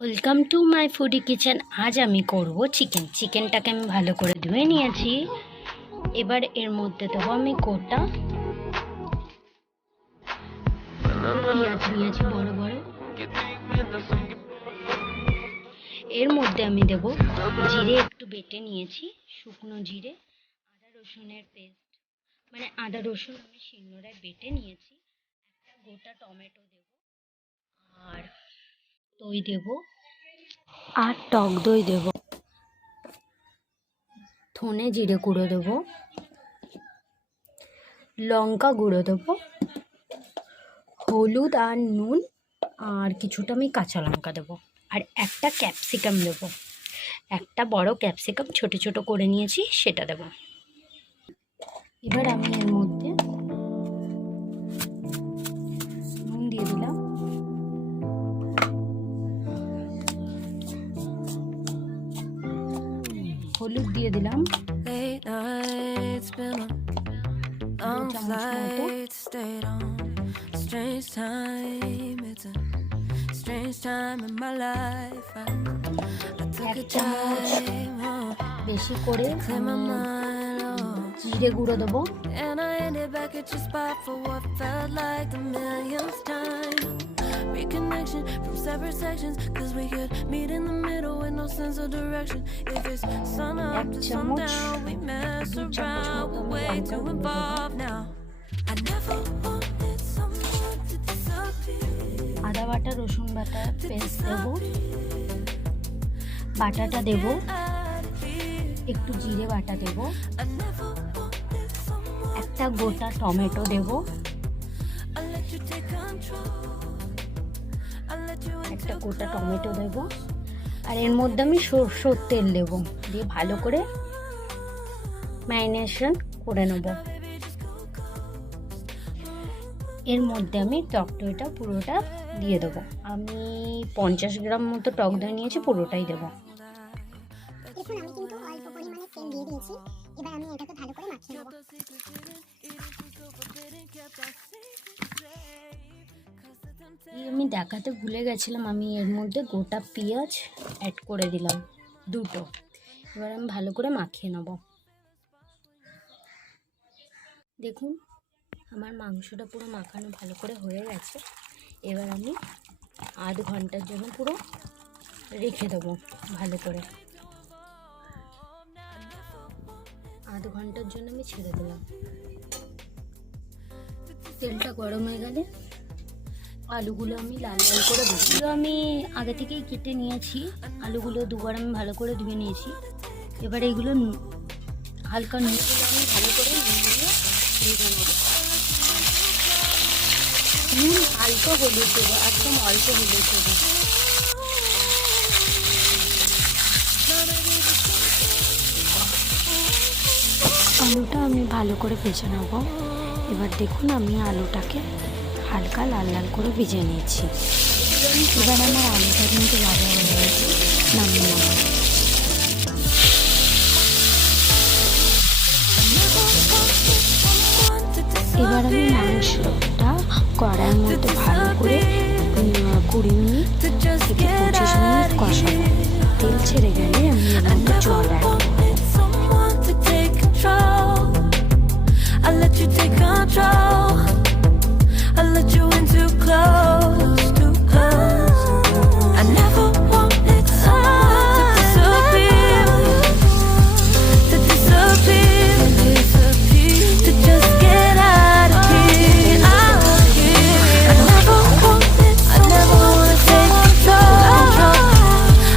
Welcome to my foodie kitchen. আজ আমি করব চিকেনটাকে আমি ভালো করে ধুয়ে নিয়েছি। এবার এর মধ্যে দেবো আমি গোটা পেঁয়াজ নিয়েছি বড় বড়। এর মধ্যে আমি দেব জিরে একটু বেটে নিয়েছি, শুকনো জিরে, আদা রসুনের পেস্ট, মানে আদা রসুন আমি শিলনোড়ায় বেটে নিয়েছি। একটা গোটা টমেটো দেব, আর দই দেব, আর টক দই দেব, ধনে জিরে গুঁড়ো দেবো, লঙ্কা গুঁড়ো দেবো, হলুদ আর নুন, আর কিছুটা আমি কাঁচা লঙ্কা দেবো, আর একটা ক্যাপসিকাম দেবো। একটা বড় ক্যাপসিকাম ছোট ছোট করে নিয়েছি, সেটা দেবো। এবার আমি এর মধ্যে নুন দিয়ে দিলাম, হলুদ দিয়ে দিলাম, এক চামচ বেশি করে জিরে গুঁড়ো দেবো, reconnection from separate sections, cause we could meet in the middle with no sense of direction. If it's sun up to sundown, we mess around, we're way too involved now. I never wanted someone to disappear. আদা বাটা রসুন বাটা paste দেবো, বাটাটা দেবো, একটু জিরে বাটা দেবো, একটা গোটা টমেটো দেবো, একটা গোটা টমেটো দেবো, আর এর মধ্যে আমি সরষের তেল দেবো, দিয়ে ভালো করে ম্যারিনেশন করে নেব। এর মধ্যে আমি টক দইটা পুরোটা দিয়ে দেবো। আমি 50 গ্রাম মতো টক দই নিয়েছি, পুরোটাই দেবো। দেখুন আমি কিন্তু অল্প পরিমাণে তেল দিয়ে দিয়েছি। এবার আমি এটাকে ভালো করে মাখিয়ে নেব। আমি দেখাতে ভুলে গেছিলাম, আমি এর মধ্যে গোটা পেঁয়াজ অ্যাড করে দিলাম দুটো। এবার আমি ভালো করে মাখিয়ে নেব। দেখুন আমার মাংসটা পুরো মাখানো ভালো করে হয়ে গেছে। এবার আমি আধ ঘন্টার জন্য পুরো রেখে দেবো ভালো করে। আধ ঘন্টার জন্য আমি ছেড়ে দিলাম। তেলটা গরম হয়ে গেলে আলুগুলো আমি লাল লাল করে দেবো। আমি আগে থেকেই কেটে নিয়েছি, আলুগুলো দুবার আমি ভালো করে ধুয়ে নিয়েছি। এবার এইগুলো হালকা নুনগুলো আমি ভালো করে নিয়ে ভেজে নেব। নুন হালকা হলুদ দেবো, একদম অল্প হলুদ দেবো। আলুটা আমি ভালো করে ভেজে নেব। এবার দেখুন আমি আলুটাকে হালকা লাল লাল করে ভেজে নিয়েছি। এবার আমার আলুটা কিন্তু ভাজা হয়ে গেছে, নামিয়ে নেব। এবার আমি মাংসটা কড়াইয়ের মধ্যে ভালো করে 20 মিনিট থেকে 25 মিনিট কষাবো। তেল ছেড়ে গেলে আমি এর মধ্যে জল অ্যাড করবো। I'll let you take control. I'll let you in too close, too close. I never wanted someone to disappear, to disappear, to just get out of here, out of here. I never wanted someone to take control.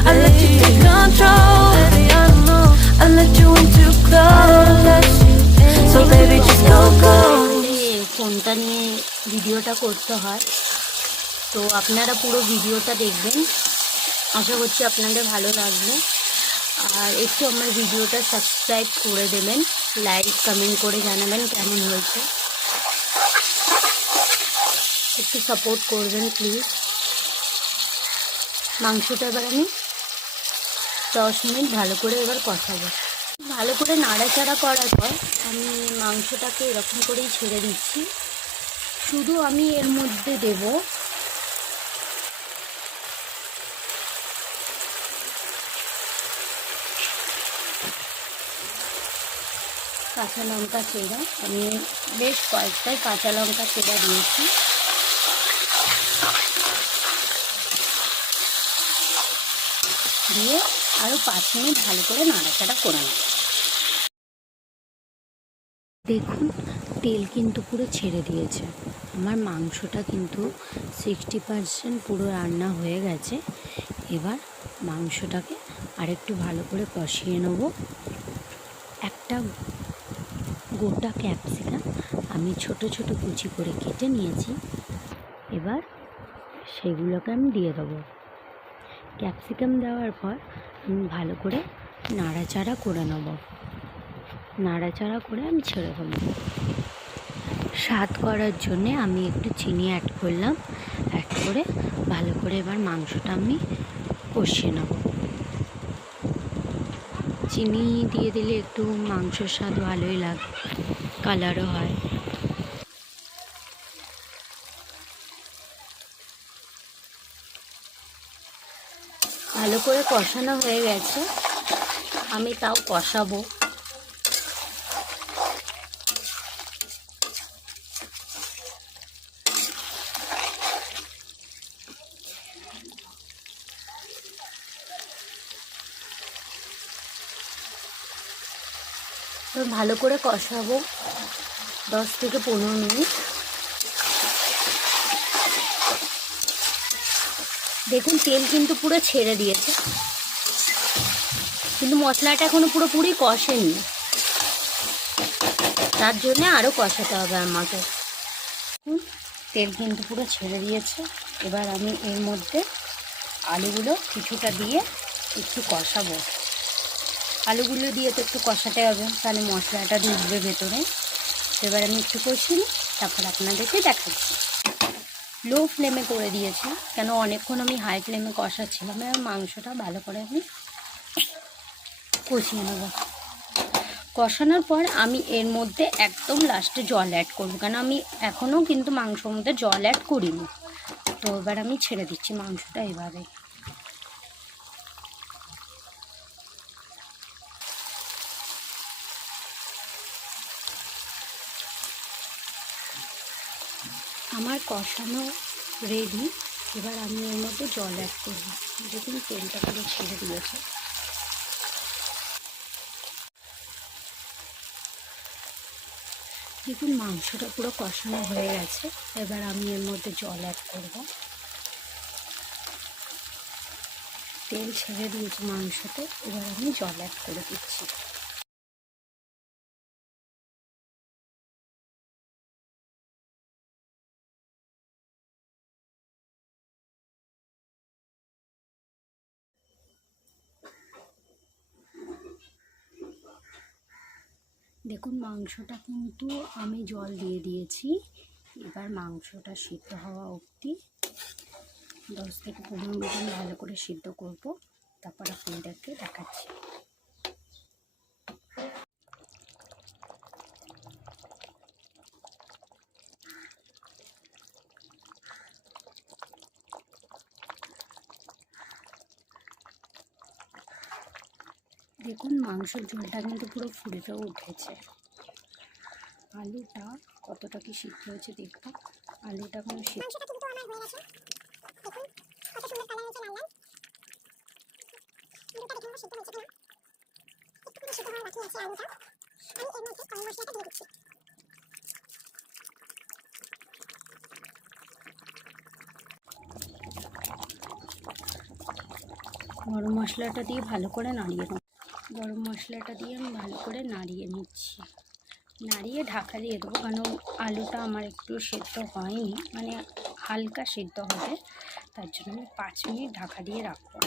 I'll let you take control. Baby, I know. I'll let you in too close. So baby just go go. ফোনটা নিয়ে ভিডিওটা করতে হয়, তো আপনারা পুরো ভিডিওটা দেখবেন। আশা করছি আপনাদের ভালো লাগবে। আর একটু আমার ভিডিওটা সাবস্ক্রাইব করে দেবেন, লাইক কমেন্ট করে জানাবেন কেমন হয়েছে। একটু সাপোর্ট করবেন প্লিজ। মাংসটা এবার আমি 10 মিনিট ভালো করে এবার কষাবো। ভালো করে নাড়াচাড়া করার পর আমি মাংসটাকে এরকম করেই ছেড়ে দিচ্ছি। শুধু আমি এর মধ্যে দেব কাঁচা লঙ্কা চেরা, আমি বেশ কয়েকটাই কাঁচা লঙ্কা চেরা দিয়েছি। দিয়ে আরও 5 মিনিট ভালো করে নাড়াচাড়া করে নেব। দেখুন তেল কিন্তু পুরো ছেড়ে দিয়েছে, আমার মাংসটা কিন্তু 60% পুরো রান্না হয়ে গেছে। এবার মাংসটাকে আরেকটু ভালো করে কষিয়ে নেব। একটা গোটা ক্যাপসিকাম আমি ছোট ছোট কুচি করে কেটে নিয়েছি, এবার সেগুলোকে আমি দিয়ে দেবো। ক্যাপসিকাম দেওয়ার পর আমি ভালো করে নাড়াচাড়া করে নেব। নাড়াচাড়া করে আমি ছেড়ে দেবো। স্বাদ করার জন্যে আমি একটু চিনি অ্যাড করলাম, অ্যাড করে ভালো করে এবার মাংসটা আমি কষিয়ে নেব। চিনি দিয়ে দিলে একটু মাংসের স্বাদ ভালোই লাগে, কালারও হয়। ভালো করে কষানো হয়ে গেছে, আমি তাও কষাবো। ভালো করে কষাবো 10 থেকে 15 মিনিট। দেখুন তেল কিন্তু পুরো ছেড়ে দিয়েছে, কিন্তু মশলাটা এখনো পুরোপুরি কষেনি, তার জন্য আরও কষাতে হবে আমাকে। তেল কিন্তু পুরো ছেড়ে দিয়েছে, এবার আমি এর মধ্যে আলুগুলো কিছুটা দিয়ে একটু কষাবো। আলুগুলো দিয়ে তো একটু কষাতে হবে, তাহলে মশলাটা ঢুকবে ভেতরে। এবার আমি একটু কষিয়ে নিই, তারপর আপনাদেরকে দেখাচ্ছি। লো ফ্লেমে করে দিয়েছি, কেন অনেকক্ষণ আমি হাই ফ্লেমে কষাচ্ছিলাম। এবার মাংসটা ভালো করে আমি কষিয়ে নেব। কষানোর পর আমি এর মধ্যে একদম লাস্টে জল অ্যাড করব, কেন আমি এখনও কিন্তু মাংসর মধ্যে জল অ্যাড করিনি। তো এবার আমি ছেড়ে দিচ্ছি মাংসটা এভাবে। আমার কষানো রেডি, এবার আমি এর মধ্যে জল অ্যাড করব। দেখুন তেলটা পুরো ছেড়ে দিয়েছে। দেখুন মাংসটা পুরো কষানো হয়ে গেছে, এবার আমি এর মধ্যে জল অ্যাড করব। তেল ছেড়ে দিয়েছি মাংসতে, এবার আমি জল অ্যাড করে দিচ্ছি। দেখুন মাংসটা কিন্তু আমি জল দিয়ে দিয়েছি, এবার মাংসটা সিদ্ধ হওয়া অবধি 10 থেকে 15 মিনিট ভালো করে সিদ্ধ করব, তারপর আপনাদেরকে দেখাচ্ছি। দেখুন মাংসের ঝোলটা কিন্তু পুরো ফুটে উঠেছে। আলুটা কতটা কি সিদ্ধ হয়েছে দেখুন, আলুটা কোনো সিদ্ধ। গরম মশলাটা দিয়ে ভালো করে নাড়িয়ে নেব। গরম মশলাটা দিয়ে আমি ভালো করে নাড়িয়ে নিচ্ছি। নাড়িয়ে ঢাকা দিয়ে দেবো, কারণ আলুটা আমার একটু সেদ্ধ হয়নি, মানে হালকা সেদ্ধ হবে, তার জন্য আমি 5 মিনিট ঢাকা দিয়ে রাখবো।